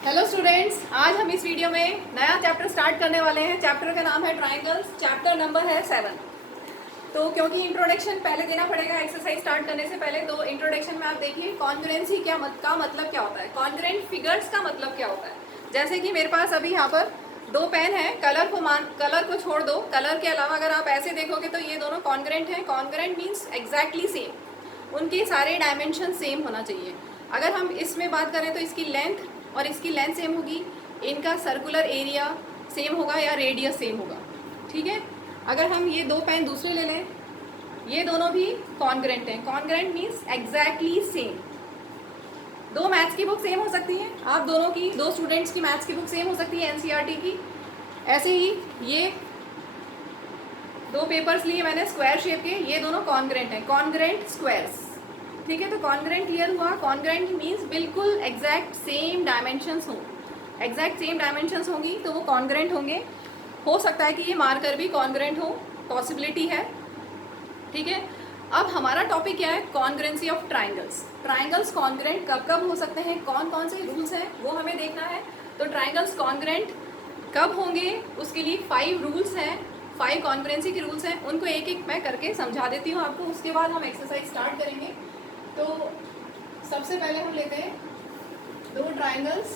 Hello students, आज हम इस वीडियो में नया चैप्टर स्टार्ट करने वाले हैं। चैप्टर का नाम है ट्राइंगल्स, चैप्टर नंबर है 7। तो क्योंकि इंट्रोडक्शन पहले देना पड़ेगा एक्सरसाइज स्टार्ट करने से पहले, तो इंट्रोडक्शन में आप देखिए कॉन्ग्रुएंसी का मतलब क्या होता है, कॉन्ग्रुएंट फिगर्स का मतलब क्या होता है। जैसे कि मेरे पास अभी यहाँ पर दो पेन है, कलर को छोड़ दो, कलर के अलावा अगर आप ऐसे देखोगे तो ये दोनों कॉन्ग्रुएंट हैं। कॉन्ग्रुएंट मीन्स एग्जैक्टली सेम, उनके सारे डायमेंशन सेम होना चाहिए। अगर हम इसमें बात करें तो इसकी लेंथ और इसकी लेंथ सेम होगी, इनका सर्कुलर एरिया सेम होगा या रेडियस सेम होगा। ठीक है, अगर हम ये दो पेन दूसरे ले लें, ये दोनों भी कॉन्ग्रुएंट हैं। Congruent means exactly same. दो मैथ्स की बुक सेम हो सकती हैं, आप दोनों की, दो स्टूडेंट्स की मैथ्स की बुक सेम हो सकती है एनसीईआरटी की। ऐसे ही ये दो पेपर्स लिए मैंने स्क्वायर शेप के, ये दोनों कॉन्ग्रुएंट हैं, कॉन्ग्रुएंट स्क्वायर्स। ठीक है, तो कॉन्ग्रुएंट क्लियर हुआ। कॉन्ग्रुएंट मीन्स बिल्कुल एग्जैक्ट सेम डायमेंशंस हों, एग्जैक्ट सेम डायमेंशंस होंगी तो वो कॉन्ग्रुएंट होंगे। हो सकता है कि ये मार्कर भी कॉन्ग्रुएंट हो, पॉसिबिलिटी है। ठीक है, अब हमारा टॉपिक क्या है, congruency of triangles. Triangles congruent कब कब हो सकते हैं, कौन कौन से रूल्स हैं वो हमें देखना है। तो ट्राइंगल्स कॉन्ग्रुएंट कब होंगे, उसके लिए 5 रूल्स हैं, 5 कॉन्ग्रुएंसी के रूल्स हैं। उनको एक एक मैं करके समझा देती हूँ आपको, उसके बाद हम एक्सरसाइज स्टार्ट करेंगे। तो सबसे पहले हम लेते हैं दो ट्राइंगल्स।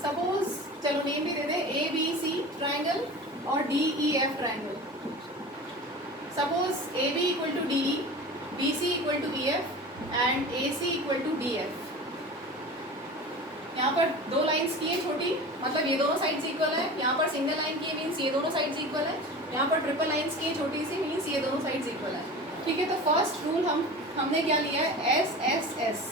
सपोज चलो नेम भी दे दें, ए बी सी ट्राइंगल और D E F triangle. Suppose A B equal to D E, B C equal to E F and A C equal to D F. यहाँ पर दो lines की है छोटी, मतलब ये दोनों साइड्स इक्वल है। यहाँ पर सिंगल लाइन की है मीन्स ये दोनों साइड्स इक्वल है। यहाँ पर ट्रिपल लाइंस की है छोटी सी, मीन्स ये दोनों साइड्स इक्वल है। ठीक है, तो फर्स्ट रूल हमने क्या लिया है, S S S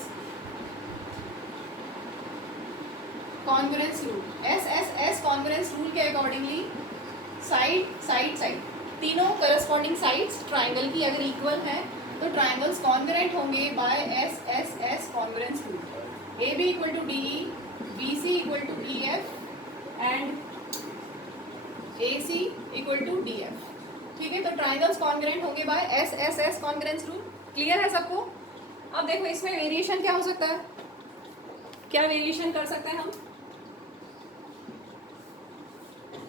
congruence rule. S S S congruence rule के अकॉर्डिंगली साइड तीनों करस्पॉन्डिंग साइड्स ट्राइंगल की अगर इक्वल है तो ट्राइंगल्स कॉन्ग्रुएंट होंगे by S S S congruence rule. A B equal to D E, B C equal to E F and A C equal to D F. ठीक है, तो triangles congruent होंगे by S S S congruence rule. Clear है सबको। अब देखो इसमें variation क्या हो सकता है, क्या वेरिएशन कर सकते हैं हम।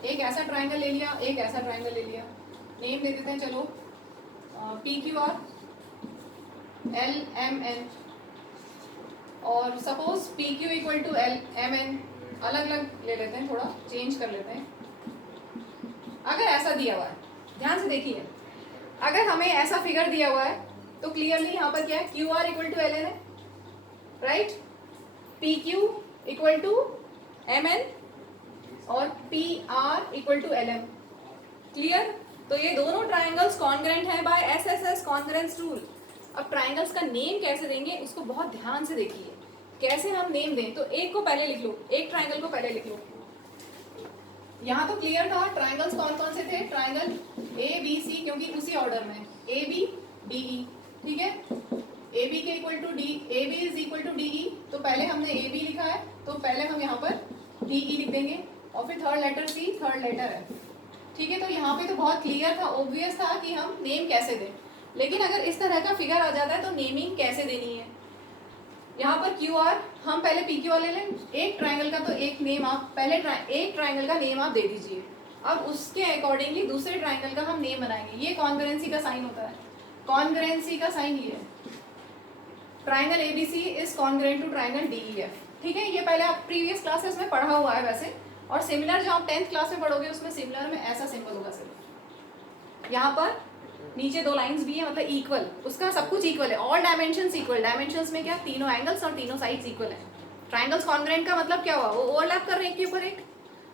एक ऐसा ट्राइंगल ले लिया, एक ऐसा ट्राइंगल ले लिया, नेम दे देते हैं चलो P Q R L M N, और suppose P Q equal to L M N, अलग अलग ले लेते हैं, थोड़ा चेंज कर लेते हैं। अगर ऐसा दिया हुआ है, ध्यान से देखिए, अगर हमें ऐसा फिगर दिया हुआ है तो क्लियरली यहाँ पर क्या है, Q R equal to L N है, right. P Q equal to M N और P R equal to L M. Clear, तो ये दोनों ट्राइंगल्स कॉन्ग्रुएंट है by S S S congruence rule. अब ट्राइंगल्स का नेम कैसे देंगे उसको बहुत ध्यान से देखिए, कैसे हम नेम दें। तो एक को पहले लिख लो, एक ट्राइंगल को पहले लिख लो। यहाँ तो क्लियर था ट्राइंगल्स कौन कौन से थे, ट्राइंगल ए बी सी, क्योंकि उसी ऑर्डर में ए बी डी ई। ठीक है, ए बी के equal to D, A B is equal to D E, तो पहले हमने ए बी लिखा है तो पहले हम यहाँ पर डी ई लिख देंगे, और फिर third letter C, third letter है। ठीक है, तो यहाँ पे तो बहुत क्लियर था, ऑब्वियस था कि हम नेम कैसे दें। लेकिन अगर इस तरह का फिगर आ जाता है तो नेमिंग कैसे देनी है। यहाँ पर क्यू आर, हम पहले पी क्यू आर ले लें, एक ट्राइंगल का तो एक नेम आप पहले एक ट्राइंगल का नेम आप दे दीजिए। अब उसके अकॉर्डिंगली दूसरे ट्राइंगल का हम नेम बनाएंगे। ये कॉन्ग्रुएंसी का साइन होता है, कॉन्ग्रुएंसी का साइन ये है, triangle A B C is congruent to triangle D E F. ठीक है, ये पहले आप प्रीवियस क्लासेस में पढ़ा हुआ है वैसे, और सिमिलर जो आप 10th क्लास में पढ़ोगे उसमें सिमिलर में ऐसा सिंबल होगा सिर्फ। यहाँ पर नीचे दो लाइंस भी है, मतलब इक्वल, उसका सब कुछ इक्वल है, ऑल डायमेंशंस इक्वल। डायमेंशंस में क्या, तीनों एंगल्स और तीनों साइड्स इक्वल है। ट्राइंगल्स कॉन्ग्रुएंट का मतलब क्या हुआ, वो ओवरलैप कर रहे हैं एक के ऊपर एक।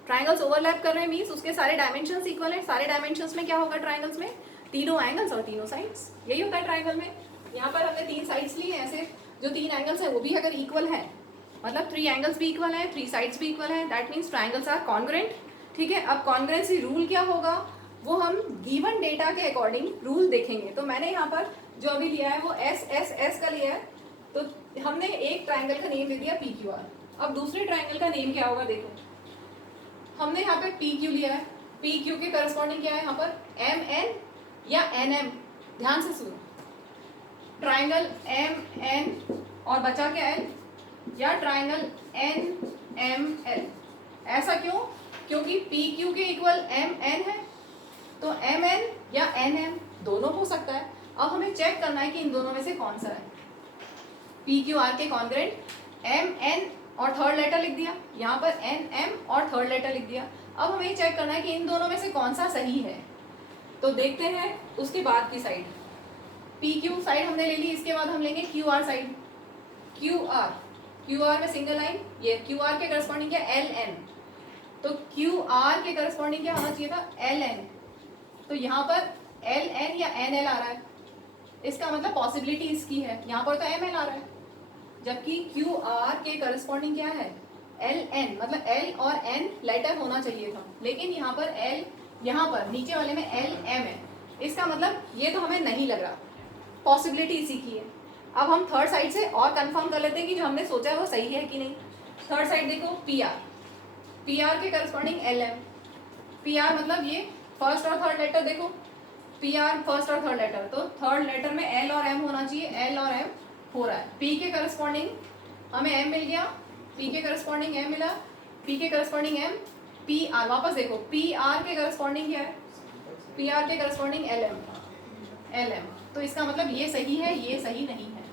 ट्राइंगल्स ओवरलैप कर रहे हैं मीन्स उसके सारे डायमेंशंस इक्वल है। सारे डायमेंशंस में क्या होगा, ट्राइंगल्स में तीनों एंगल्स और तीनों साइड्स, यही होता है ट्राइंगल में। यहाँ पर हमने 3 साइड्स लिए हैं, ऐसे जो 3 एंगल्स हैं वो भी अगर इक्वल है, मतलब 3 एंगल्स भी इक्वल है, 3 साइड्स भी इक्वल है, that means triangles are congruent. ठीक है, अब कॉन्ग्रुएंसी रूल क्या होगा वो हम गिवन डेटा के अकॉर्डिंग रूल देखेंगे। तो मैंने यहाँ पर जो अभी लिया है वो एस एस एस का लिया है, तो हमने एक ट्राइंगल का नेम दे दिया पी क्यू आर। अब दूसरे ट्राइंगल का नेम क्या होगा, देखो हमने यहाँ पे पी क्यू लिया है, पी क्यू के करस्पॉन्डिंग क्या है यहाँ पर, एम एन या एन एम। ध्यान से सुनो, ट्राइंगल एम एन और बचा क्या है, या ट्राइंगल एन एम एल। ऐसा क्यों? क्योंकि पी क्यू के इक्वल एम एन है, तो एम एन या एन एम दोनों हो सकता है। अब हमें चेक करना है कि इन दोनों में से कौन सा है। पी क्यू आर के कॉन्ग्रेंट एम एन और थर्ड लेटर लिख दिया, यहाँ पर एन एम और थर्ड लेटर लिख दिया। अब हमें चेक करना है कि इन दोनों में से कौन सा सही है। तो देखते हैं उसके बाद की साइड। पी क्यू साइड हमने ले ली, इसके बाद हम लेंगे Q R side. Q R में सिंगल लाइन, ये क्यू आर के करस्पॉन्डिंग क्या एल एन, तो क्यू आर के करस्पॉन्डिंग क्या होना चाहिए था एल एन। तो यहाँ पर एल एन या एन एल आ रहा है, इसका मतलब पॉसिबिलिटी इसकी है। यहाँ पर तो एम एल आ रहा है, जबकि क्यू आर के करस्पॉन्डिंग क्या है एल एन, मतलब एल और एन लेटर होना चाहिए था, लेकिन यहाँ पर एल, यहाँ पर नीचे वाले में एल एम है। इसका मतलब ये तो हमें नहीं लग रहा, पॉसिबिलिटी इसी की है। अब हम थर्ड साइड से और कंफर्म कर लेते हैं कि जो हमने सोचा है वो सही है कि नहीं। थर्ड साइड देखो, पी आर के corresponding L M. P R मतलब ये फर्स्ट और थर्ड लेटर देखो, पी आर फर्स्ट और थर्ड लेटर, तो थर्ड लेटर में एल और एम होना चाहिए, एल और एम हो रहा है। पी के करस्पॉन्डिंग हमें एम मिल गया, पी के करस्पॉन्डिंग एम मिला, पी के करस्पॉन्डिंग एम, पी आर वापस देखो, पी आर के करस्पॉन्डिंग क्या है, पी आर के करस्पॉन्डिंग एल एम। तो इसका मतलब ये सही है, ये सही नहीं है।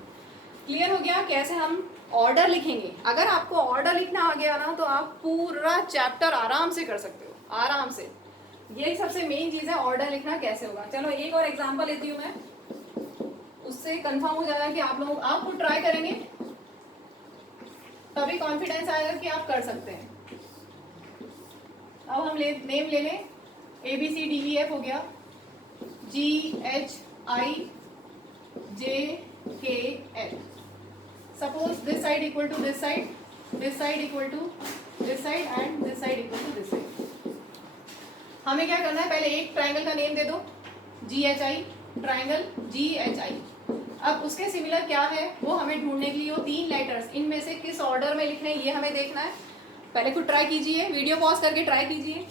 क्लियर हो गया कैसे हम ऑर्डर लिखेंगे। अगर आपको ऑर्डर लिखना आ गया ना तो आप पूरा चैप्टर आराम से कर सकते हो, आराम से। यही सबसे मेन चीज़ है, ऑर्डर लिखना कैसे होगा। चलो एक और एग्जांपल लेती हूँ मैं, उससे कंफर्म हो जाएगा कि आप लोग आप खुद ट्राई करेंगे तभी कॉन्फिडेंस आएगा कि आप कर सकते हैं। अब हम नेम ले लें, A B C D E F हो गया, G H I J K L. Suppose this side equal to this side, this side equal to this side and this side equal to this side. हमें क्या करना है, पहले एक triangle का name दे दो, जी एच आई, ट्राइंगल जी एच आई। अब उसके सिमिलर क्या है वो हमें ढूंढने के लिए वो तीन लेटर्स, इनमें से किस ऑर्डर में लिखने हैं ये हमें देखना है। पहले खुद ट्राई कीजिए, वीडियो पॉज करके ट्राई कीजिए।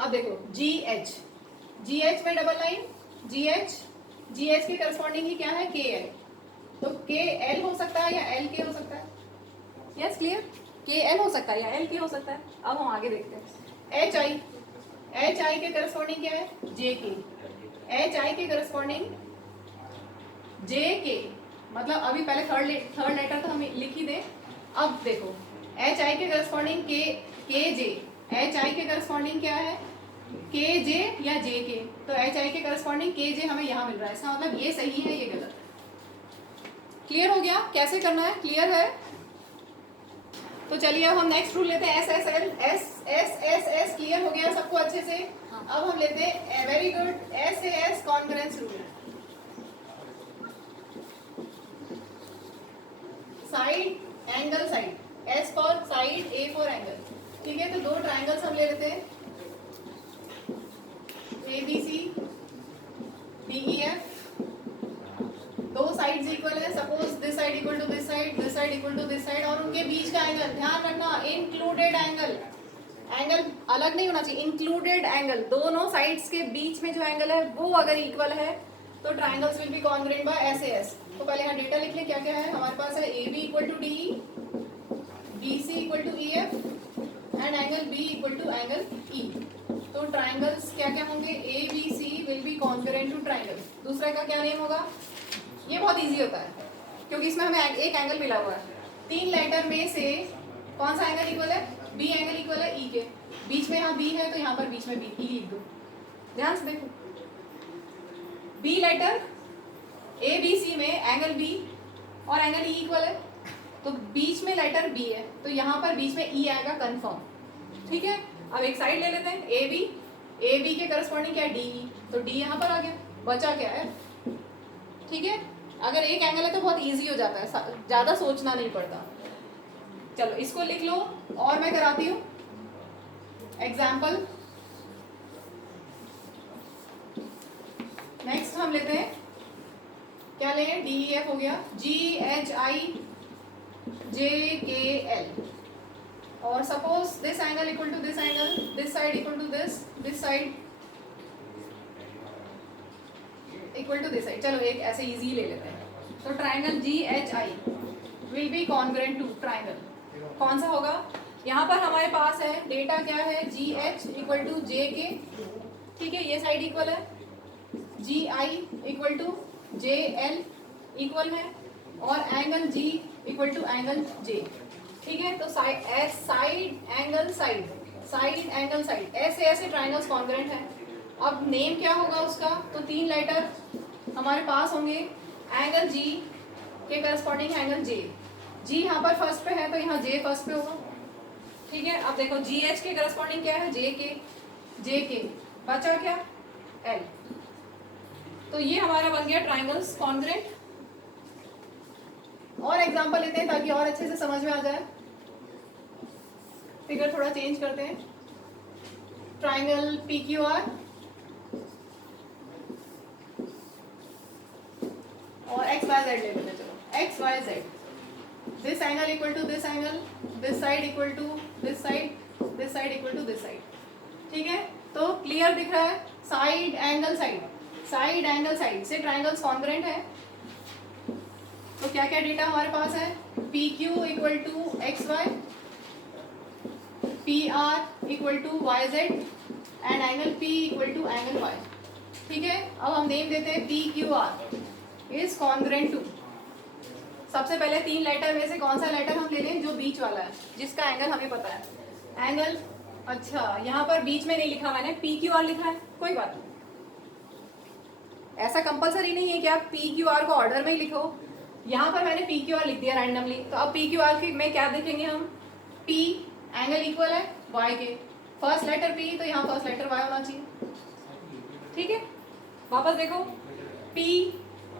अब देखो जी एच में डबल लाइन, जी एच के करस्पॉन्डिंग ही क्या है के एल, तो के एल हो सकता है या एल के हो सकता है। यस क्लियर, के एल हो सकता है या एल के हो सकता है। अब हम आगे देखते हैं। एच आई के करस्पॉन्डिंग क्या है जे के, एच आई के करस्पॉन्डिंग जे के, मतलब अभी पहले थर्ड लेटर तो हम लिख ही दें। अब देखो एच आई के करस्पॉन्डिंग के जे, एच आई के करस्पॉन्डिंग क्या है के जे या जे के, तो एच आई के करस्पॉन्डिंग के जे हमें यहाँ मिल रहा है, इसका मतलब ये सही है ये गलत है। क्लियर हो गया कैसे करना है, क्लियर है। तो चलिए अब हम नेक्स्ट रूल लेते हैं, S S L, S clear हो गया सबको अच्छे से। अब हम लेते हैं very good S A S congruence rule. Side angle side, S for side, A for angle. ठीक है, तो दो ट्राइंगल्स हम ले लेते हैं, A B C D E F. दो साइड्स इक्वल है, suppose this side equal to this side, this side equal to this side, और उनके बीच का एंगल ध्यान रखना इंक्लूडेड एंगल, एंगल अलग नहीं होना चाहिए, इंक्लूडेड एंगल। दोनों साइड्स के बीच में जो एंगल है वो अगर इक्वल है तो triangles will be congruent by S A S. तो पहले यहाँ डेटा लिख लें, क्या क्या है हमारे पास है, A B equal to D E, B C equal to E F and angle B equal to angle E. तो ट्राइंगल्स क्या क्या होंगे, A B C will be congruent to triangle. दूसरे का क्या नेम होगा, ये बहुत इजी होता है क्योंकि इसमें हमें एक एंगल मिला हुआ है। तीन लेटर में से कौन सा एंगल इक्वल है, बी एंगल इक्वल है ई के, बीच में यहाँ बी है तो यहाँ पर बीच में बी ई लिख दो। ध्यान से देखो, B letter A B C में एंगल बी और एंगल ई इक्वल है, तो बीच में लेटर बी है तो यहाँ पर बीच में ई आएगा कंफर्म। ठीक है, अब एक साइड ले लेते हैं, ए बी के करस्पॉन्डिंग क्या है डी ई, तो डी यहाँ पर आ गया, बचा क्या है। ठीक है, अगर एक एंगल है तो बहुत इजी हो जाता है, ज़्यादा सोचना नहीं पड़ता। चलो इसको लिख लो और मैं कराती हूँ एग्जाम्पल। नेक्स्ट हम लेते हैं, क्या लें, डी ई एफ हो गया, G H I J K L, और suppose this angle equal to this angle, this side equal to this side equal to this side. चलो एक ऐसे इजी ले लेते हैं। तो triangle G H I will be congruent to triangle. कौन सा होगा? यहाँ पर हमारे पास है डेटा क्या है, G H equal to J K, ठीक है, ये साइड इक्वल है, G I equal to J L equal है, और angle G equal to angle J, ठीक है। तो side angle side angle side, ऐसे ऐसे ट्राइंगल्स कॉन्ग्रेंट है। अब नेम क्या होगा उसका? तो 3 लेटर हमारे पास होंगे, एंगल जी के करस्पॉन्डिंग एंगल जे, जी यहाँ पर फर्स्ट पे है तो यहाँ जे फर्स्ट पे होगा, ठीक है। अब देखो जी एच के करस्पॉन्डिंग क्या है, जे के बचा क्या, एल। तो ये हमारा बन गया ट्राइंगल्स कॉन्ग्रेंट। और एग्जांपल लेते हैं ताकि और अच्छे से समझ में आ जाए। फिगर थोड़ा चेंज करते हैं। ट्राइंगल पी क्यू आर और एक्स वाई जेड ले लेते हैं। चलो X Y Z, this angle equal to this angle, this side equal to this side, this side equal to this side, ठीक है। तो क्लियर दिख रहा है, साइड एंगल साइड से ट्राइंगल्स कॉन्ग्रेंट है। तो क्या क्या डेटा हमारे पास है, P Q equal to X Y, P R equal to Y Z and angle P equal to angle Y, ठीक है। अब हम नेम देते हैं P Q R is congruent to, सबसे पहले 3 लेटर में से कौन सा लेटर हम ले लें, जो बीच वाला है, जिसका एंगल हमें पता है। एंगल, अच्छा यहाँ पर बीच में नहीं लिखा मैंने, पी क्यू आर लिखा है, कोई बात नहीं, ऐसा कंपलसरी नहीं है कि आप पी क्यू आर को ऑर्डर में ही लिखो। यहाँ पर मैंने पी क्यू आर लिख दिया रैंडमली, तो अब पी क्यू आर की में क्या देखेंगे हम, पी एंगल इक्वल है वाई के, फर्स्ट लेटर पी तो यहाँ फर्स्ट लेटर वाई होना चाहिए, ठीक है। वापस देखो, पी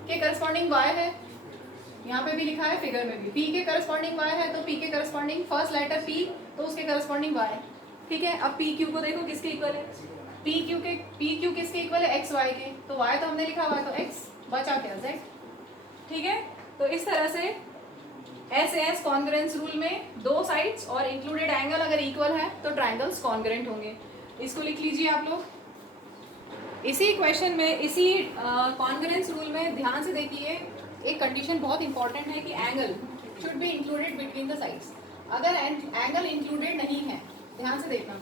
के करस्पॉन्डिंग वाई है, यहाँ पे भी लिखा है, फिगर में भी पी के करस्पॉन्डिंग वाई है, तो पी के करस्पॉन्डिंग फर्स्ट लेटर पी तो उसके करस्पॉन्डिंग वाई, ठीक है। अब पी क्यू को देखो किसके इक्वल है, पी क्यू किसके इक्वल है, एक्स वाई के, तो वाई तो हमने लिखा, वाई तो एक्स, बचा क्या, जेड, ठीक है। तो इस तरह से एस कॉन्ग्रेंस रूल में 2 साइड्स और इंक्लूडेड एंगल अगर इक्वल है तो ट्राइंगल्स कॉन्ग्रेंट होंगे। इसको लिख लीजिए आप लोग। इसी क्वेश्चन में, इसी कॉन्ग्रेंस रूल में ध्यान से देखिए, एक कंडीशन बहुत इंपॉर्टेंट है कि angle should be included between the sides. अगर एंगल इंक्लूडेड नहीं है, ध्यान से देखना,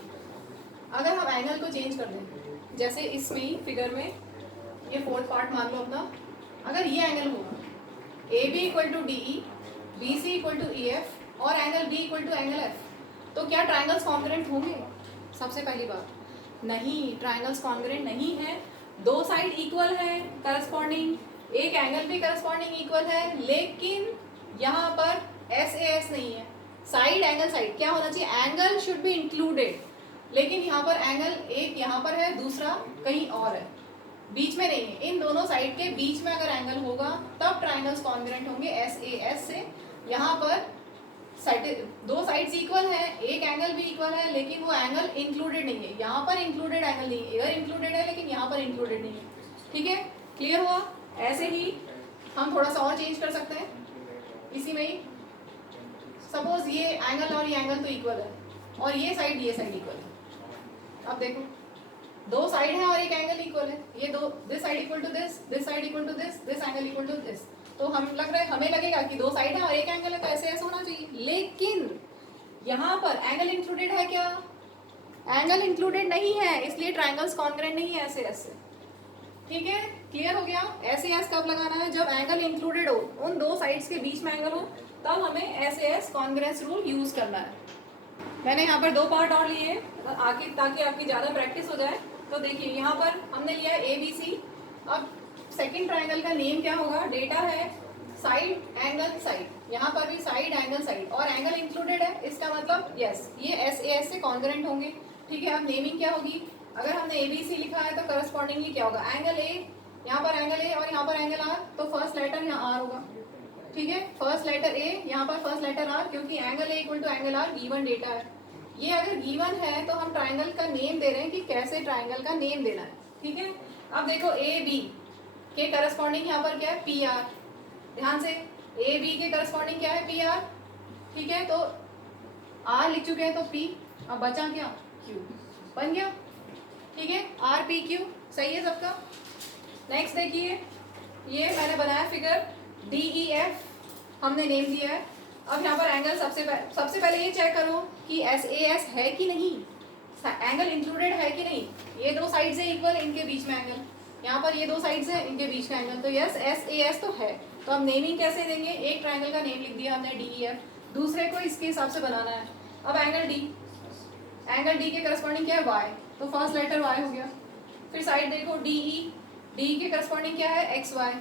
अगर हम एंगल को चेंज कर दें, जैसे इसमें ही फिगर में ये 4th पार्ट मान लो अपना, अगर ये एंगल होगा A B equal to D E, B C equal to E F और angle B equal to angle F, तो क्या ट्राइंगल्स कॉन्ग्रेंट होंगे? सबसे पहली बात, नहीं, ट्राइंगल्स कॉन्ग्रेंट नहीं है। 2 साइड इक्वल है करस्पॉन्डिंग, एक एंगल भी करस्पॉन्डिंग इक्वल है, लेकिन यहाँ पर एस ए एस नहीं है, साइड एंगल साइड क्या होना चाहिए, एंगल शुड बी इंक्लूडेड, लेकिन यहाँ पर एंगल एक यहाँ पर है, दूसरा कहीं और है, बीच में नहीं है। इन दोनों साइड के बीच में अगर एंगल होगा तब ट्राइंगल्स कॉन्ग्रेंट होंगे एस ए एस से। यहाँ पर 2 साइड्स इक्वल है, एक एंगल भी इक्वल है, लेकिन वो एंगल इंक्लूडेड नहीं है, यहाँ पर इंक्लूडेड एंगल नहीं है, इधर इंक्लूडेड है लेकिन यहाँ पर इंक्लूडेड नहीं है, ठीक है। क्लियर हुआ? ऐसे ही हम थोड़ा सा और चेंज कर सकते हैं इसी में ही। सपोज ये एंगल और ये एंगल तो इक्वल है और ये साइड इक्वल है। अब देखो 2 साइड है और एक एंगल इक्वल है, ये दो, this side equal to this side equal to this angle equal to this, तो हमें लगेगा कि 2 साइड है और एक एंगल है तो ऐसे ऐसे होना चाहिए, लेकिन यहाँ पर एंगल इंक्लूडेड है क्या, एंगल इंक्लूडेड नहीं है, इसलिए ट्राइंगल्स कॉन्ग्रेंट नहीं है ऐसे ऐसे, ठीक है। क्लियर हो गया? ऐसे एस कब लगाना है, जब एंगल इंक्लूडेड हो, उन 2 साइड्स के बीच में एंगल हो, तब हमें ऐसे एस कॉन्ग्रेंस रूल यूज करना है। मैंने यहाँ पर 2 पार्ट और लिए आगे ताकि आपकी ज़्यादा प्रैक्टिस हो जाए। तो देखिए यहाँ पर हमने लिया ए बी सी, अब सेकंड ट्राइंगल का नेम क्या होगा, डेटा है साइड एंगल साइड, यहाँ पर भी साइड एंगल साइड और एंगल इंक्लूडेड है, इसका मतलब यस ये एस ए एस से कॉन्ग्रेंट होंगे, ठीक है। अब नेमिंग क्या होगी, अगर हमने ए बी सी लिखा है तो करस्पॉन्डिंगली क्या होगा, एंगल ए, यहाँ पर एंगल ए और यहाँ पर एंगल आर, तो फर्स्ट लेटर यहाँ आर होगा, ठीक है। फर्स्ट लेटर ए, यहाँ पर फर्स्ट लेटर आर, क्योंकि angle A equal to angle R given data है। ये अगर गिवन है तो हम ट्राइंगल का नेम दे रहे हैं कि कैसे ट्राइंगल का नेम देना है, ठीक है। अब देखो ए बी के करस्पॉन्डिंग यहाँ पर क्या है, पी आर, ध्यान से, ए बी के करस्पॉन्डिंग क्या है, पी आर, ठीक है। तो आर लिख चुके हैं तो पी, अब बचा क्या, क्यू, बन गया, ठीक है। आर पी क्यू, सही है सबका। नेक्स्ट देखिए, ये मैंने बनाया फिगर डी ई एफ, हमने नेम दिया है, अब यहाँ पर एंगल सबसे पहले ये चेक करो कि एस ए एस है कि नहीं, एंगल इंक्लूडेड है कि नहीं। ये दो साइड्स है इक्वल, इनके बीच में एंगल, यहाँ पर ये दो साइड्स है, इनके बीच का एंगल, तो यस एस ए एस तो है। तो हम नेमिंग कैसे देंगे, एक ट्रायंगल का नेम लिख दिया हमने डी ई एफ, दूसरे को इसके हिसाब से बनाना है। अब एंगल डी के करस्पॉन्डिंग क्या है, वाई, तो फर्स्ट लेटर वाई हो गया। फिर साइड देखो डी ई के करस्पॉन्डिंग क्या है, एक्स वाई,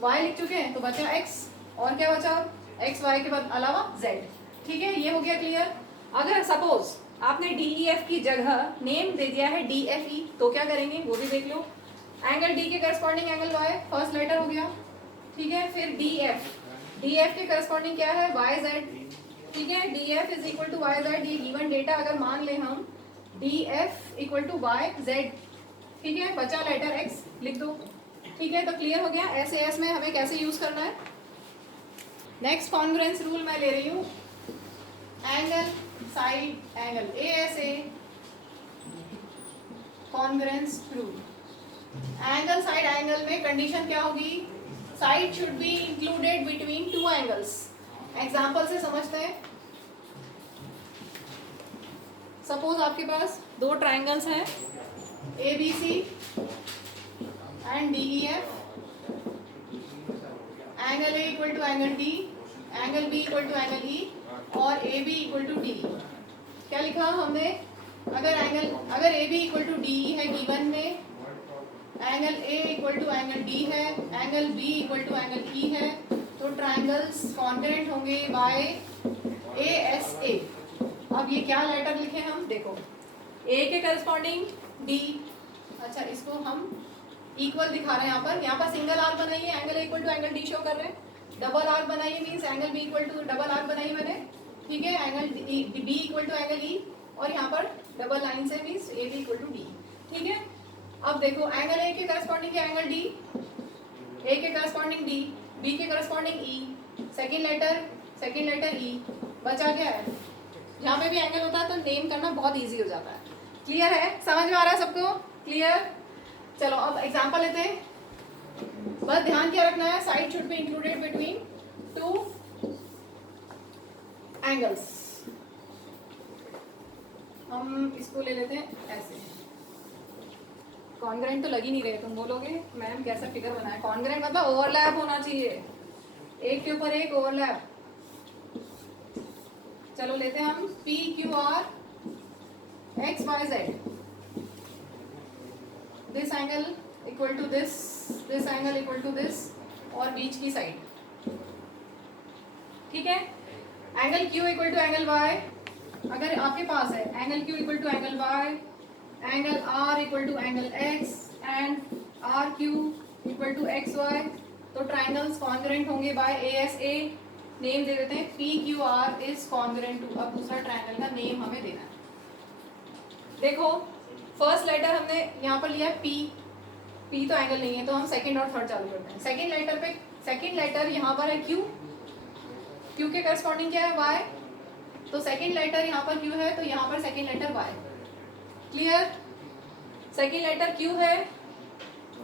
वाई लिख चुके हैं तो बचा एक्स, और क्या बचा एक्स वाई के बाद अलावा जेड। ठीक है, ये हो गया क्लियर। अगर सपोज आपने डी ई एफ की जगह नेम दे दिया है डी एफ ई, तो क्या करेंगे वो भी देख लो। एंगल डी के corresponding angle Y, first letter हो गया। ठीक है, फिर डी एफ के करस्पॉन्डिंग क्या है, वाई जेड। ठीक है, D F is equal to Y Z, ये गिवन डेटा अगर मान ले हम D F equal to Y Z. ठीक है, बचा लेटर एक्स लिख दो। ठीक है, तो क्लियर हो गया एस ए एस में हमें कैसे यूज करना है। नेक्स्ट कॉन्ग्रुएंस रूल मैं ले रही हूँ, angle side angle A S A congruence rule. Angle side angle में कंडीशन क्या होगी, side should be included between two angles. Example से समझते हैं। सपोज आपके पास दो ट्राइंगल्स हैं A B C and D E F, angle A equal to angle D, angle B equal to angle E और A B equal to D. क्या लिखा हमने, अगर A B equal to D है गिवन में, angle A equal to angle D है, angle B equal to angle E है, तो ट्राइंगल्स कॉन्ग्रुएंट होंगे बाय ए एस ए। अब ये क्या लेटर लिखे हम, देखो ए के करस्पॉन्डिंग डी, अच्छा इसको हम इक्वल दिखा रहे हैं यहाँ पर सिंगल आर्क बनाइए, angle equal to angle D show कर रहे हैं। डबल आर्क बनाइए means angle B equal to double arc बनाई मैंने। ठीक है, angle B equal to angle E, और यहाँ पर डबल लाइन से means A B equal to D. ठीक है, अब देखो एंगल ए के करस्पॉन्डिंग है एंगल डी, ए के करस्पॉन्डिंग डी, बी के करस्पॉन्डिंग ई, सेकेंड लेटर ई, बचा क्या है। यहाँ पे भी एंगल होता है तो नेम करना बहुत इजी हो जाता है। क्लियर है, समझ में आ रहा है सबको, क्लियर। चलो अब एग्जांपल लेते हैं। बस ध्यान क्या रखना है, side should be included between two angles. हम इसको ले लेते हैं ऐसे, कॉन्ग्रुएंट तो लग ही नहीं रहे, तुम बोलोगे मैम कैसा फिगर बनाए, कॉन्ग्रुएंट मतलब ओवरलैप होना चाहिए, एक के ऊपर एक ओवरलैप। चलो लेते हैं हम P Q R X Y Z, this angle equal to this angle equal to this, और बीच की साइड। ठीक है, angle Q equal to angle Y, अगर आपके पास है angle Q equal to angle Y, angle R equal to angle X and R Q equal to X Y, तो ट्राइंगल्स कॉन्ग्रुएंट होंगे by A S A. Name दे देते हैं P Q R is congruent to, अब दूसरा triangle का name हमें देना है। देखो फर्स्ट लेटर हमने यहाँ पर लिया है पी तो एंगल नहीं है तो हम सेकंड और थर्ड चालू करते हैं। सेकंड लेटर यहाँ पर है क्यू के करस्पॉन्डिंग क्या है वाई, तो सेकंड लेटर यहाँ पर क्यू है तो यहाँ पर second letter Y. Clear, second letter Q है,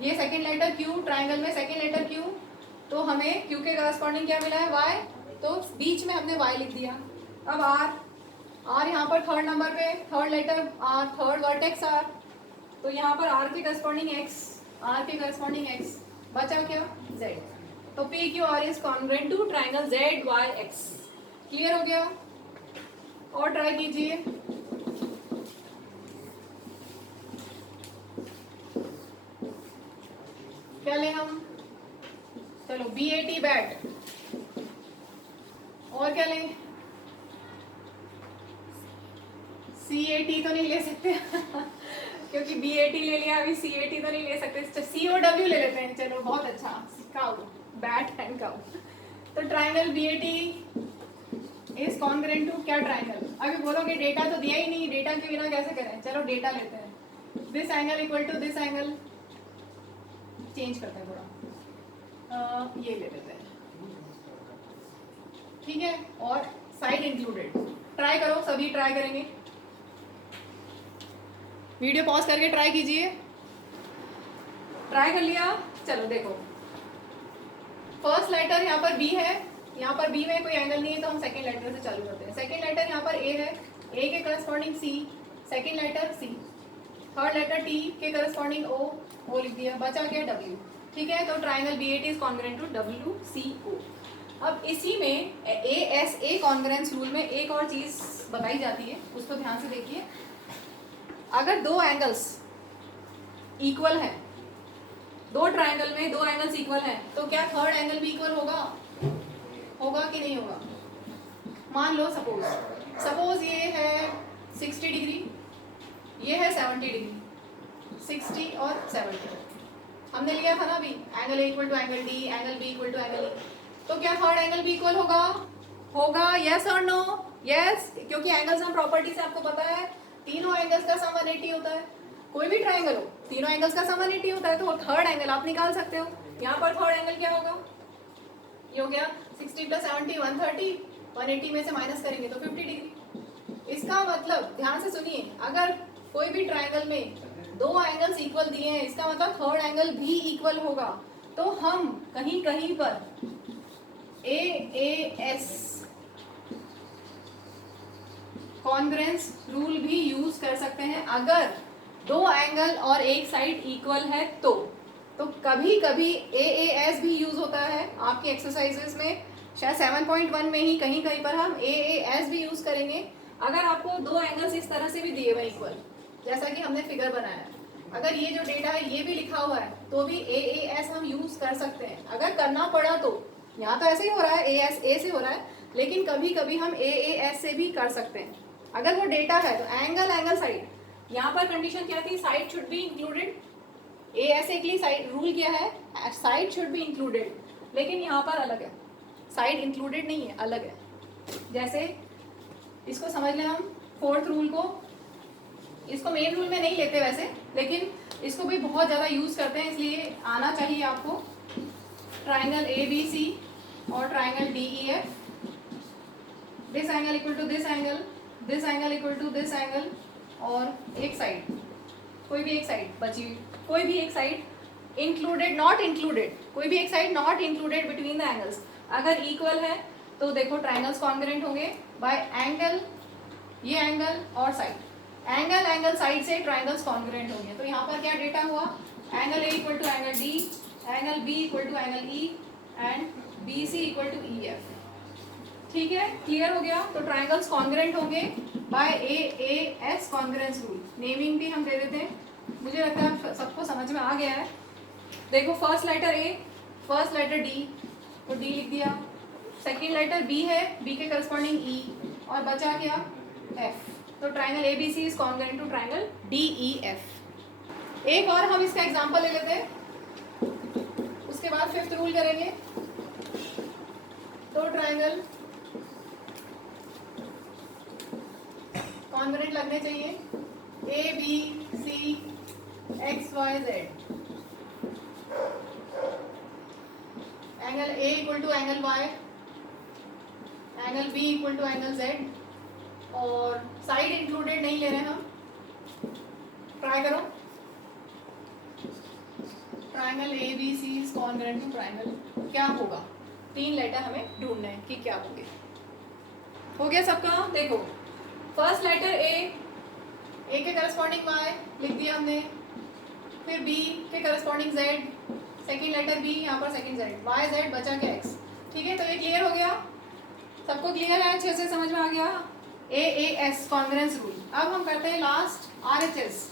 ये सेकंड लेटर क्यू, ट्राइंगल में सेकंड लेटर क्यू, तो हमें क्यू के करस्पॉन्डिंग क्या मिला है वाई, तो बीच में हमने वाई लिख दिया। अब आर यहाँ पर थर्ड नंबर पे, third letter R, third vertex R, तो यहाँ पर आर के करस्पॉन्डिंग एक्स, बचा क्या जेड, तो P Q R is congruent to triangle Z Y X. Clear हो गया, और ट्राई कीजिए। क्या लें हम, चलो बी ए टी बैट, और क्या लें, सी ए टी तो नहीं ले सकते क्योंकि बी ए टी ले लिया, अभी सी ए टी तो नहीं ले सकते, सी ओ डब्ल्यू ले लेते हैं। चलो बहुत अच्छा, काउ, बैट एंड काउ, तो triangle B A T is congruent to क्या ट्राइंगल। अभी बोलोगे डेटा तो दिया ही नहीं, डेटा के बिना कैसे करें, चलो डेटा लेते हैं। This angle equal to this angle, change करते हैं थोड़ा, ये ले लेते हैं। ठीक है, और साइड इंक्लूडेड। ट्राई करो, सभी ट्राई करेंगे, वीडियो पॉज करके ट्राई कीजिए। ट्राई कर लिया, चलो देखो फर्स्ट लेटर यहाँ पर बी है, यहाँ पर बी में कोई एंगल नहीं है तो हम सेकेंड लेटर से चालू करते हैं। सेकेंड लेटर यहाँ पर ए है, ए के corresponding C, second letter C, third letter T के करस्पॉन्डिंग ओ, ओ लिख दिया, बचा क्या डब्ल्यू। ठीक है, तो triangle B at is congruent to W C O. अब इसी में A S A congruence rule में एक और चीज बताई जाती है, उसको ध्यान से देखिए। अगर दो एंगल्स इक्वल हैं, दो ट्राइंगल में दो एंगल्स इक्वल हैं, तो क्या थर्ड एंगल भी इक्वल होगा? होगा कि नहीं होगा? मान लो सपोज ये है 60 डिग्री, ये है 70 डिग्री, 60 और 70 हमने लिया था ना अभी, angle A equal to angle D, angle B equal to angle E, तो क्या थर्ड एंगल भी इक्वल होगा? होगा, यस और नो? यस, क्योंकि एंगल्स हम प्रॉपर्टी से आपको पता है तीनों एंगल्स का सम 180 होता है। कोई भी ट्राइंगल हो, तीनों एंगल्स का सम 180 होता है, तो थर्ड एंगल आप निकाल सकते हो। यहाँ पर थर्ड एंगल क्या होगा? ये हो गया 60 + 70 130, 180 में से माइनस करेंगे तो 50 डिग्री। इसका मतलब ध्यान से सुनिए, अगर कोई भी ट्राइंगल में दो एंगल्स इक्वल दिए हैं, इसका मतलब थर्ड एंगल भी इक्वल होगा। तो हम कहीं कहीं पर ए एस कॉन्ग्रुएंस रूल भी यूज कर सकते हैं। अगर दो एंगल और एक साइड इक्वल है तो कभी कभी एएएस भी यूज होता है आपकी एक्सरसाइजेस में, शायद 7.1 में ही कहीं कहीं पर हम एएएस भी यूज करेंगे। अगर आपको दो एंगल्स इस तरह से भी दिए हुए इक्वल, जैसा कि हमने फिगर बनाया है, अगर ये जो डेटा है ये भी लिखा हुआ है, तो भी एएएस हम यूज कर सकते हैं अगर करना पड़ा तो। यहाँ तो ऐसे ही हो रहा है, एएस ए से हो रहा है, लेकिन कभी कभी हम एएएस से भी कर सकते हैं। अगर वो डेटा है तो एंगल साइड, यहाँ पर कंडीशन क्या थी? Side should be included. ASA के लिए साइड रूल क्या है? साइड शुड बी इंक्लूडेड, लेकिन यहाँ पर अलग है, साइड इंक्लूडेड नहीं है, अलग है। जैसे इसको समझ लें हम, फोर्थ रूल को, इसको मेन रूल में नहीं लेते वैसे, लेकिन इसको भी बहुत ज़्यादा यूज करते हैं, इसलिए आना चाहिए आपको। ट्राइंगल ए बी सी और triangle D E F, this angle equal to this angle, this angle equal to this angle, और एक साइड, कोई भी एक साइड बची हुई, कोई भी एक साइड इंक्लूडेड, नॉट इंक्लूडेड, कोई भी एक side not included between the angles. अगर इक्वल है तो देखो ट्राइंगल्स कॉन्ग्रुएंट होंगे बाय एंगल, ये एंगल और साइड, एंगल साइड से ट्राइंगल्स कॉन्ग्रुएंट होंगे। तो यहाँ पर क्या डेटा हुआ? Angle A equal to angle D, angle B equal to angle E, and B C equal to E F. ठीक है, क्लियर हो गया? तो ट्राइंगल्स कॉन्ग्रुएंट होंगे by AAS congruence rule. Naming भी हम दे देते हैं, मुझे लगता है सबको समझ में आ गया है। देखो first letter A, first letter D, तो डी लिख दिया, सेकेंड लेटर बी है, बी के करस्पॉन्डिंग ई, और बचा क्या? एफ। तो triangle A B C is congruent to triangle D E F. एक और हम इसका एग्जांपल ले लेते हैं, उसके बाद फिफ्थ रूल करेंगे। तो ट्राइंगल कॉन्ग्रुएंट लगने चाहिए, A B C X Y Z, angle A equal to angle Y, angle B equal to angle Z, और साइड इंक्लूडेड नहीं ले रहे हम। ट्राई करो, triangle A B C is congruent to triangle, क्या होगा? तीन लेटर हमें ढूंढने हैं कि क्या होंगे। हो गया सबका? देखो फर्स्ट लेटर ए के करस्पॉन्डिंग वाई लिख दिया हमने, फिर बी के corresponding Z, second letter B, यहाँ पर सेकेंड जेड, वाई जेड, बचा क्या? एक्स। ठीक है, तो ये क्लियर हो गया? सबको क्लियर है? अच्छे से समझ में आ गया एएएस कॉन्ग्रुएंस रूल। अब हम करते हैं last RHS.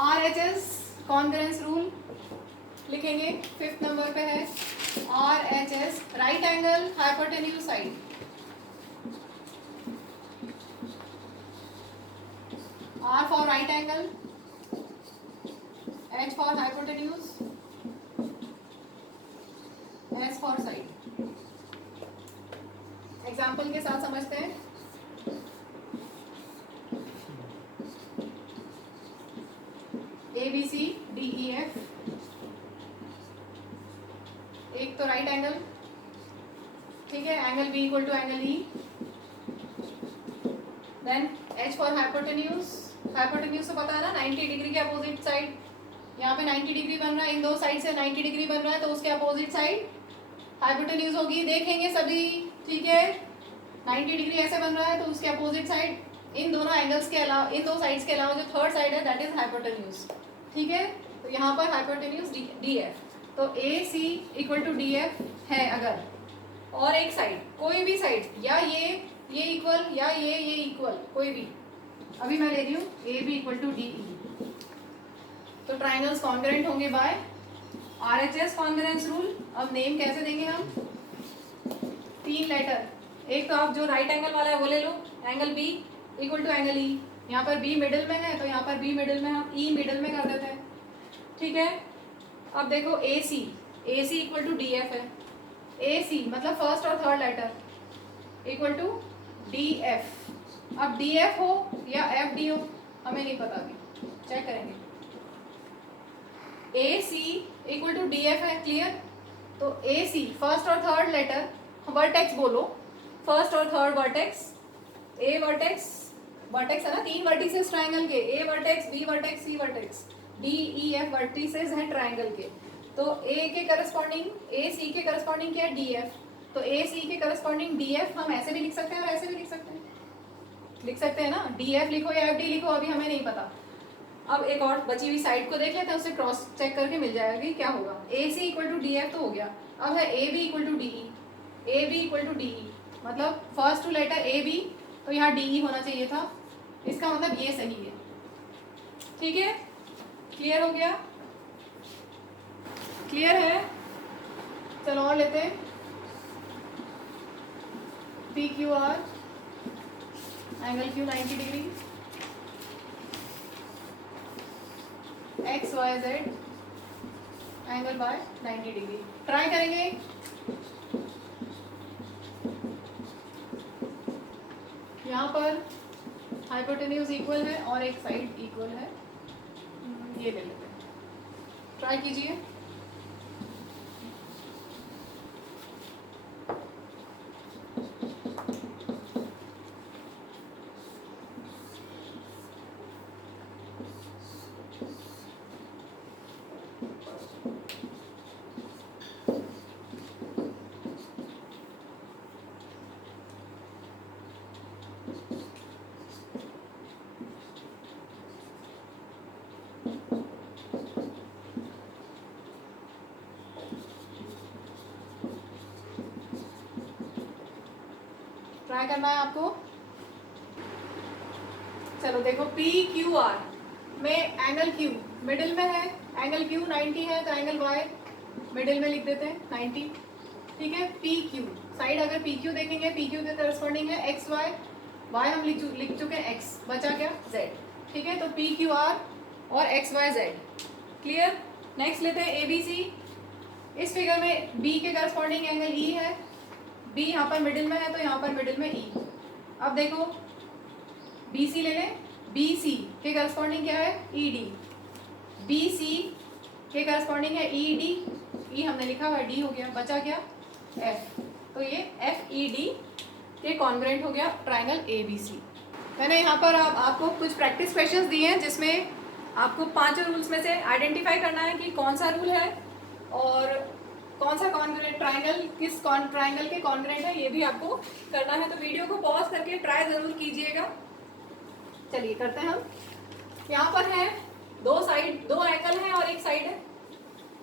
RHS congruence rule लिखेंगे, फिफ्थ नंबर पे है RHS, right angle hypotenuse side. R for right angle, H for hypotenuse, S for side। Example के साथ समझते हैं। A B C D E F, एक तो राइट एंगल, ठीक है, angle B equal to angle E, then H for hypotenuse, hypotenuse तो पता है ना, 90 डिग्री के अपोजिट साइड, यहाँ पे 90 डिग्री बन रहा है, इन दो साइड से 90 डिग्री बन रहा है, तो उसके अपोजिट साइड हाइपोटेन्यूज होगी, देखेंगे सभी, ठीक है। 90 डिग्री ऐसे बन रहा है तो उसके अपोजिट साइड इन दोनों एंगल्स के अलावा, इन दो साइड्स के अलावा जो थर्ड साइड है दैट इज हाइपोटेन्यूज, ठीक है। तो यहाँ पर हाइपोटेन्यूज डी एफ, तो A C equal to D F है अगर, और एक साइड कोई भी साइड, या ये इक्वल या ये इक्वल, कोई भी, अभी मैं ले रही हूँ A B equal to D E, तो ट्राइंगल्स कॉन्ग्रुएंट होंगे बाय आरएचएस कॉन्ग्रुएंस रूल। अब नेम कैसे देंगे हम, 3 लेटर, एक तो आप जो राइट एंगल वाला है वो ले लो, angle B equal to angle E, यहाँ पर बी मिडिल में है तो यहाँ पर बी मिडिल में हम ई मिडिल में कर देते हैं, ठीक है। अब देखो A C equal to D F है, ए सी मतलब फर्स्ट और third letter equal to D F. अब डी एफ हो या एफ डी हो हमें नहीं पता, अभी चेक करेंगे। A C equal to D F है, क्लियर। तो ए सी फर्स्ट और थर्ड लेटर, वर्टेक्स बोलो, फर्स्ट और third vertex, A vertex, vertex है ना 3 वर्टिसेस ट्राइंगल के, A vertex, B vertex, C vertex, D E F vertices हैं triangle के। तो ए के करस्पॉन्डिंग, ए सी के करस्पॉन्डिंग क्या है, डी एफ। तो ए सी के करस्पॉन्डिंग डी एफ हम ऐसे भी लिख सकते हैं और ऐसे भी लिख सकते हैं ना, डी एफ लिखो या एफ डी लिखो, अभी हमें नहीं पता। अब एक और बची हुई साइड को देख लेते हैं, उससे क्रॉस चेक करके मिल जाएगा कि क्या होगा। A C equal to D F तो हो गया, अब है A B equal to D E, A B equal to D E मतलब first two letter A B, तो यहाँ डी ई होना चाहिए था, इसका मतलब ये सही है, ठीक है। क्लियर हो गया, क्लियर है। चलो और लेते हैं, P Q R, angle Q 90 degree, X Y Z angle by 90 degree. Try करेंगे, यहाँ पर हाइपोटेन्यूज इक्वल है और एक साइड इक्वल है, ये ले लेते हैं, ट्राई कीजिए। ट्राई करना है आपको। चलो देखो, पी क्यू आर में एंगल क्यू मिडिल में है, एंगल क्यू 90 है तो एंगल वाई मिडिल में लिख देते हैं 90, ठीक है। पी क्यू साइड अगर पी क्यू देखेंगे, पी क्यू के करस्पॉन्डिंग है एक्स वाई, वाई हम लिख चुके हैं एक्स, बचा क्या जेड, ठीक है। तो पी क्यू आर और X Y Z, clear. Next लेते हैं ए बी सी, इस फिगर में बी के करस्पॉन्डिंग एंगल ई है, बी यहाँ पर मिडिल में है तो यहाँ पर मिडिल में ई। अब देखो बी सी ले लें, बी सी के करस्पॉन्डिंग क्या है, ई डी, बी सी के करस्पॉन्डिंग है ई डी, ई हमने लिखा हुआ डी हो गया, बचा क्या एफ, तो ये एफ ई डी के कॉन्ग्रुएंट हो गया ट्राइंगल ए बी सी। मैंने यहाँ पर आपको कुछ प्रैक्टिस क्वेश्चंस दिए हैं जिसमें आपको 5 रूल्स में से आइडेंटिफाई करना है कि कौन सा रूल है और कौन सा कॉन्ग्रुएंट ट्राइंगल किस ट्राइंगल के कॉन्ग्रुएंट है, ये भी आपको करना है। तो वीडियो को पॉज करके ट्राई जरूर कीजिएगा। चलिए करते हैं हम। यहाँ पर है 2 साइड, 2 एंगल है और एक साइड है,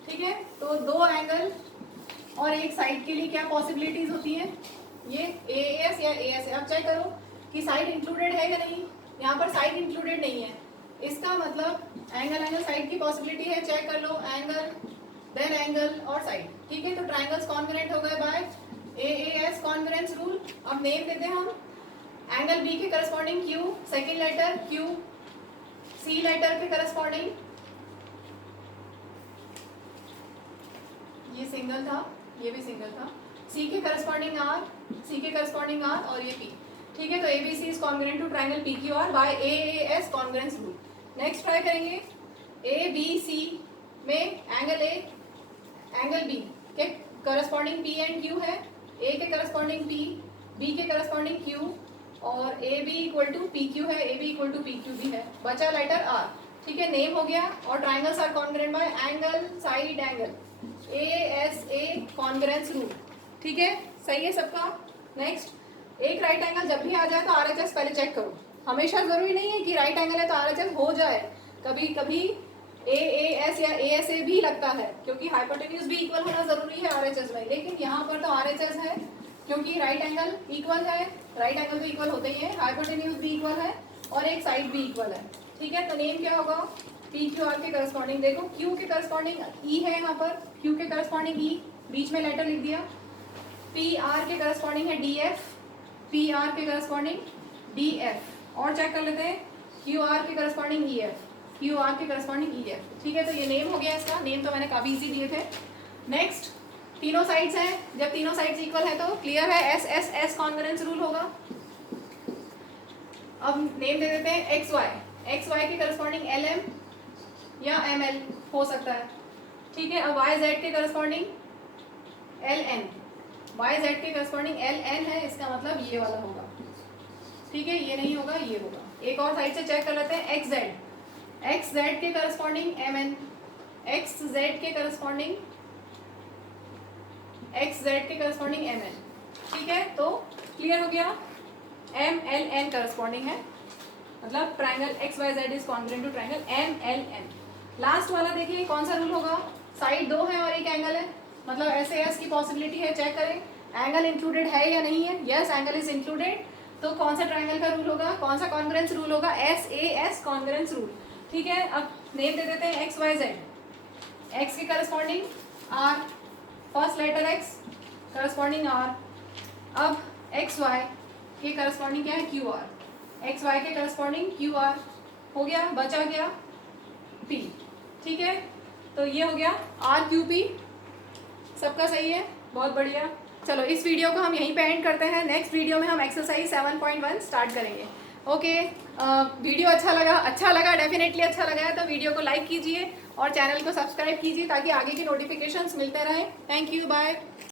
ठीक है। तो 2 एंगल और एक साइड के लिए क्या पॉसिबिलिटीज होती हैं, ये ए एस या ए एस है। अब चेक करो कि साइड इंक्लूडेड है या नहीं, यहाँ पर साइड इंक्लूडेड नहीं है, इसका मतलब एंगल साइड की पॉसिबिलिटी है, चेक कर लो, एंगल देन एंगल और साइड, ठीक है। तो ट्राइंगल्स कॉन्ग्रुएंट हो गए बाय एएएस कॉन्ग्रुएंस रूल। अब नेम देते हैं हम, एंगल बी के corresponding Q, second letter Q, C letter के करस्पॉन्डिंग, ये सिंगल था, ये भी सिंगल था, सी के करस्पॉन्डिंग आर, सी के करस्पॉन्डिंग आर और ये पी, ठीक है। तो ABC is congruent to triangle P Q R by AAS congruence rule. Next try करेंगे, ए बी सी में एंगल ए एंगल बी के करस्पॉन्डिंग पी एंड क्यू है, ए के करस्पॉन्डिंग पी, बी के करस्पॉन्डिंग क्यू और A B equal to P Q है, A B equal to P Q भी है, बचा लेटर आर, ठीक है। नेम हो गया और triangles are congruent by angle side angle, A S A congruence rule. ठीक है, सही है सबका। नेक्स्ट, एक राइट एंगल जब भी आ जाए तो RHS पहले चेक करो। हमेशा जरूरी नहीं है कि राइट एंगल है तो RHS हो जाए, कभी कभी AAS या ASA भी लगता है, क्योंकि हाइपोटेन्यूज भी इक्वल होना जरूरी है RHS में, लेकिन यहाँ पर तो RHS है क्योंकि राइट एंगल इक्वल है, राइट एंगल तो इक्वल होते ही है, हाइपोटेन्यूज भी इक्वल है और एक साइड भी इक्वल है। ठीक है, तो नेम क्या होगा, PQR के करस्पॉन्डिंग, देखो Q के करस्पॉन्डिंग E है यहाँ पर, Q के करस्पॉन्डिंग E, बीच में लेटर लिख दिया। PR के करस्पॉन्डिंग है DF, PR के करस्पॉन्डिंग DF, और चेक कर लेते हैं QR के करस्पॉन्डिंग EF, QR के करस्पॉन्डिंग EF। ठीक है, तो ये नेम हो गया इसका, नेम तो मैंने काफी इजी दिए थे। नेक्स्ट, तीनों साइड्स हैं, जब तीनों साइड्स इक्वल है तो क्लियर है, SSS कॉन्ग्रुएंस रूल होगा। अब नेम दे देते हैं XY के करस्पॉन्डिंग LM या ML हो सकता है। ठीक है, अब YZ के करस्पॉन्डिंग LN, YZ के करस्पॉन्डिंग LN है, इसका मतलब ये वाला होगा। ठीक है, ये नहीं होगा, ये होगा। एक और साइड से चेक कर लेते हैं, XZ के करस्पॉन्डिंग MN, XZ के करस्पॉन्डिंग MN। ठीक है, तो क्लियर हो गया, MLN करस्पॉन्डिंग है, मतलब triangle XYZ is congruent to triangle MLN। Last वाला देखिए कौन सा रूल होगा, साइड दो है और एक एंगल है, मतलब SAS की पॉसिबिलिटी है, चेक करें एंगल इंक्लूडेड है या नहीं है। यस, एंगल इज इंक्लूडेड, तो कौन सा ट्राइंगल का रूल होगा, कौन सा कॉन्ग्रुएंस रूल होगा, SAS कॉन्ग्रुएंस रूल। ठीक है, अब नेम दे देते हैं XYZ, X के corresponding R, first letter X corresponding R। अब XY के करस्पॉन्डिंग क्या है, QR, XY के करस्पॉन्डिंग QR हो गया, बचा गया P। ठीक है, तो ये हो गया RQP, सबका सही है, बहुत बढ़िया। चलो इस वीडियो को हम यहीं पे एंड करते हैं, नेक्स्ट वीडियो में हम एक्सरसाइज 7.1 स्टार्ट करेंगे। ओके, वीडियो अच्छा लगा डेफिनेटली अच्छा लगा है तो वीडियो को लाइक कीजिए और चैनल को सब्सक्राइब कीजिए ताकि आगे की नोटिफिकेशंस मिलते रहें। Thank you, bye.